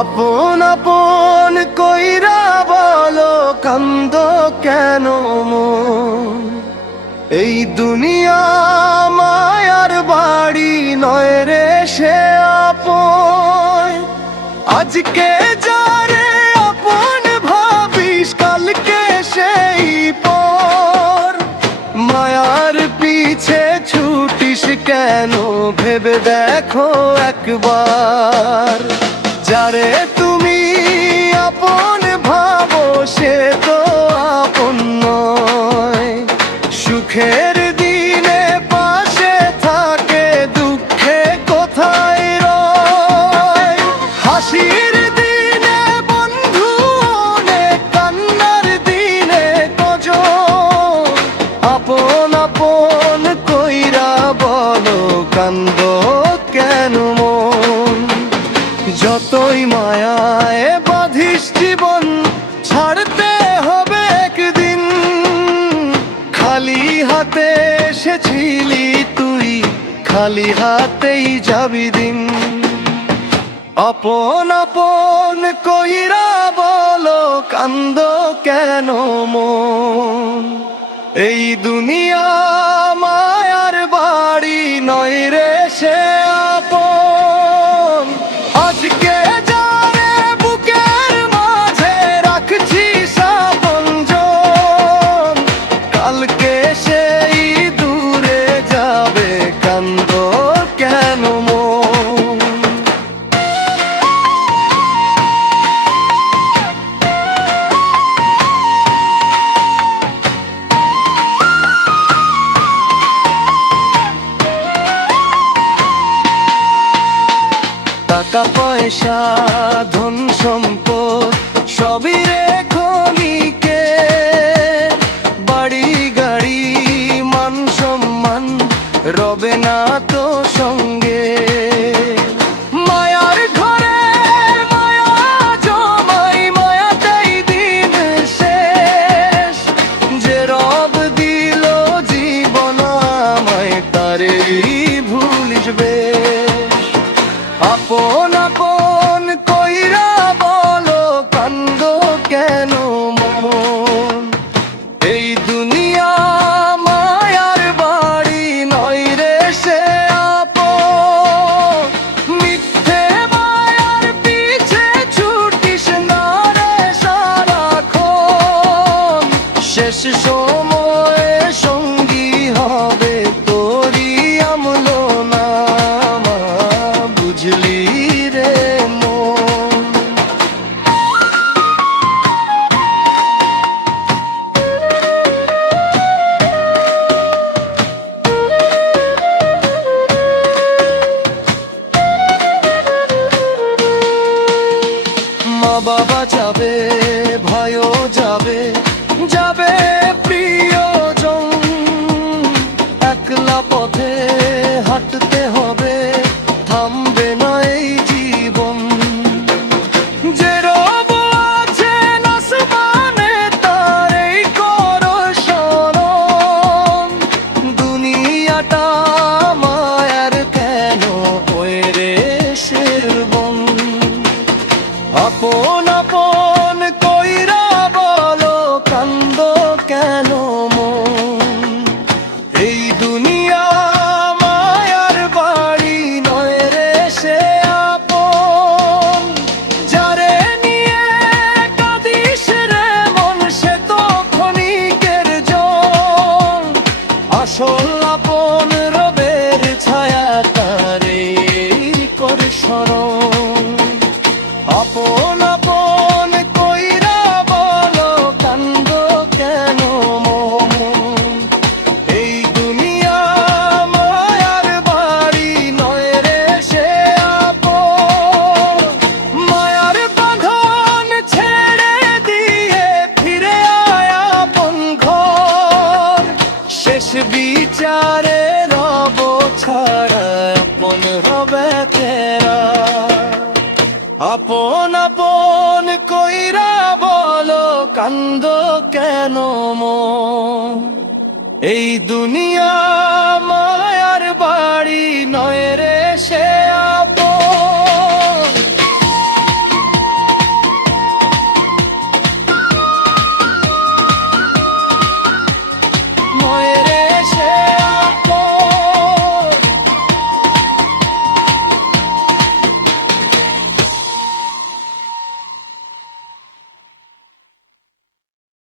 আপন আপন কইরা বলো কান্দো কেন মন? এই দুনিয়া মায়ার বাড়ি নয় রে সে আপন। আজকে যারে আপন ভাবিস কালকে সেই পর। মায়ার পিছে ছুটিস কেন ভেবে দেখো একবার। যারে তুমি আপন ভাবো সে তো আপন নয়। সুখের দিনে পাশে থাকে দুঃখে কোথায় রয়। হাসির দিনে বন্ধু অনেক কান্নার দিনে কজন। আপন আপন কইরা বলো কান্দো কেন মন? যতই মায়ায় বাঁধিস জীবন ছাড়তে হবে একদিন। খালি হাতে এসেছিলি তুই খালি হাতেই যাবি দিন। আপন আপন কইরা বলো কান্দো কেন মন? এই দুনিয়া মায়ার বাড়ি নয় রে সে আপন। আজকে যারে বুকের মাঝে রাখছিস আপনজন, কালকে সেই দূরে যাবে কান্দো কেন মন? টাকা পয়সা ধন সম্পদ সবই রেখো নিকে। বাড়ি গাড়ি মান সম্মান রবে না তো সঙ্গে। মায়ার ঘরে মায়া জমাই মায়াতেই দিন শেষ। যে রব দিল জীবন আমায় তারেই ভুলিস বেশ। আপন আপন কইরা বলো কান্দো কেন মন? এই দুনিয়া মায়ার বাড়ি নয় রে সে আপন। মিথ্যে মায়ার পিছে ছুটিস না রে সারাক্ষণ। শেষ সময়ে সঙ্গী হবে তোরই আমল নামা, বুঝলি রে মন? মা বাবা যাবে ভয়ও যাবে, যাবে প্রিয়জন। একলা পথে হাঁটতে হবে থামবে না এই জীবন। যে রব আছেন আসমানে তার এই করো স্মরণ। দুনিয়াটা মায়ার কেন ওই রে শেরবন। আপন আপন কইরা বলো কান্দো কেন মন? এই দুনিয়া মায়ার বাড়ি নয় রে সে আপন। যারে নিয়ে কাঁদিস রে মন সে তো ক্ষণিকের জন। আসল আপন রবের ছায়া তারে কর স্মরণ। আপন আপন আপন কইরা বলো কান্দো কেন মন এই দুনিয়া